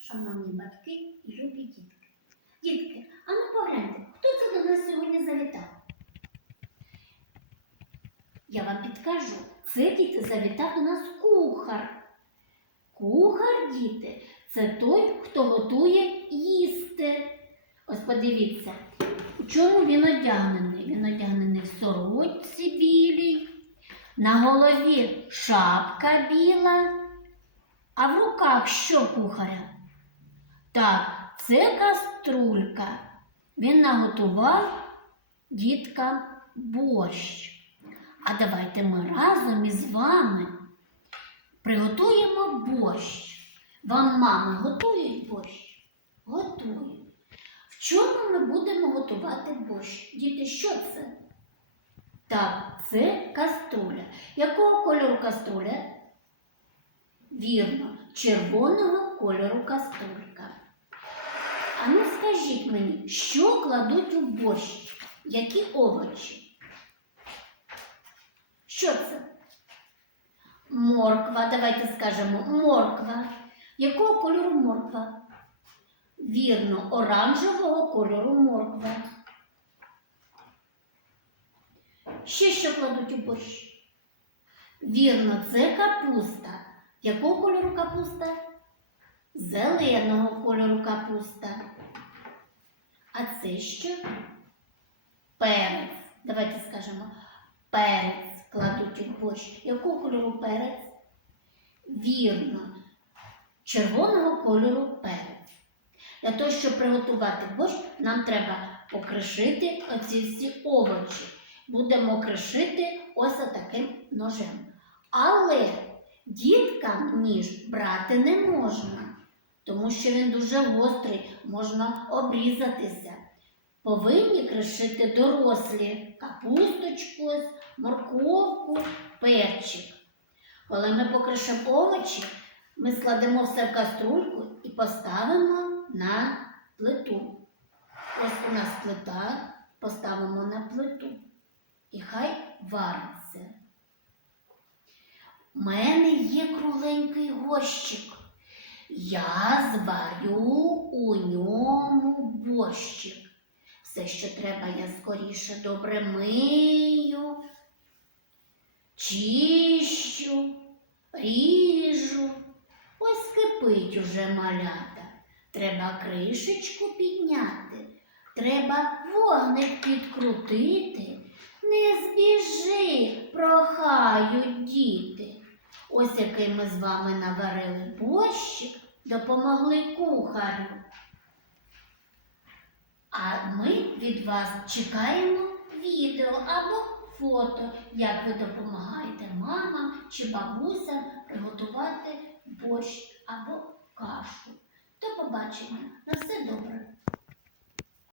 шановні батьки і любі дітки. Дітки, а ну погляньте, хто це до нас сьогодні завітав? Я вам підкажу, це діти завітав до нас кухар. Кухар, діти, це той, хто готує їсти. Ось подивіться, у чому він одягнений? Він одягнений в сорочці білій, на голові шапка біла, а в руках що кухаря? Так, це каструлька. Він наготував діткам борщ. А давайте ми разом із вами приготуємо борщ. Вам мами готують борщ? Готують. В чому ми будемо готувати борщ? Діти, що це? Так, це каструля. Якого кольору каструля? Вірно, червоного кольору каструлька. А скажіть мені, що кладуть у борщ? Які овочі? Що це? Морква, давайте скажемо морква. Якого кольору морква? Вірно, оранжевого кольору морква. Ще що кладуть у борщ? Вірно, це капуста. Якого кольору капуста? Зеленого кольору капуста. А це що? Перець. Давайте скажемо. Перець кладуть у борщ. Якого кольору перець? Вірно, червоного кольору перець. Для того, щоб приготувати борщ, нам треба покришити оці всі овочі. Будемо кришити ось таким ножем. Але діткам ніж брати не можна, тому що він дуже гострий, можна обрізатися. Повинні кришити дорослі капусточку, морковку, перчик. Коли ми покришимо овочі, ми складемо все в каструльку і поставимо на плиту. Ось у нас плита, поставимо на плиту. І хай вариться. У мене є кругленький горщик. Я зварю у ньому борщик. Все, що треба, я скоріше добре мию, чищу, ріжу. Ось кипить уже малята. Треба кришечку підняти, треба вогник підкрутити. Не збіжи, прохають діти. Ось який ми з вами наварили борщик, допомогли кухарю. А ми від вас чекаємо відео або фото, як ви допомагаєте мамам чи бабусям приготувати борщ або кашу. До побачення. На все добре.